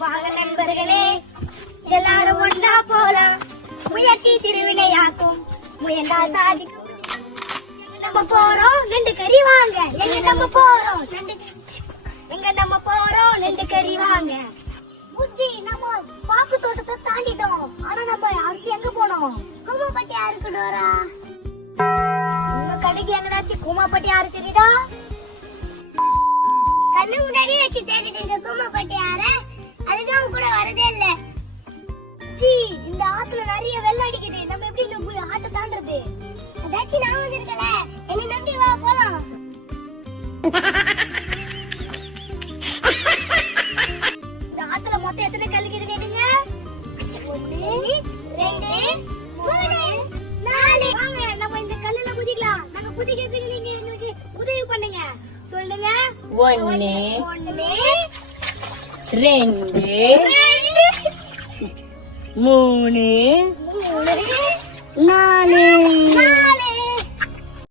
வாங்க நண்பர்களே, எல்லாரும் ஒன்னா போலாம். முயற்சி திருவினையாக்கும், முயன்றால் சாதிக்கும். நம்ம போறோம் 2 கறி வாங்க. எங்க நம்ம போறோம் 2 கறி வாங்க. புத்தி, நம்ம பாக்கு தோட்டத்தை தாண்டிட்டோம். ஆனா நம்ம அடுத்து எங்க போனோம்? கூமாப்பட்டி ஆறுக்கு டோரா. உங்க கடைக்கு எங்கடாச்சு கூமாப்பட்டி ஆறு தெரியுதா? கண்ணு முன்னாடி வச்சு தேடிட்டு இருக்க கூமாப்பட்டி ஆறு, அதுதான் கூட வரதே இல்ல. ஜி, இந்த ஆத்துல நிறைய வெள்ளம் அடிக்குது. நம்ம எப்படி இந்த ஆட்டை தாண்டறது? அதாச்சும் நான் வந்திருக்கல, என்ன நம்பி வா போலாம். இந்த ஆத்துல மொத்தம் எத்தனை கல்லுக்குது கேட்டுங்க? 1 2 3 4. வாங்க நம்ம இந்த கல்லுல குதிக்கலாம். நாங்க குதிக்கிறதுக்கு நீங்க எங்களுக்கு உதவி பண்ணுங்க. சொல்லுங்க. 1 2 3 4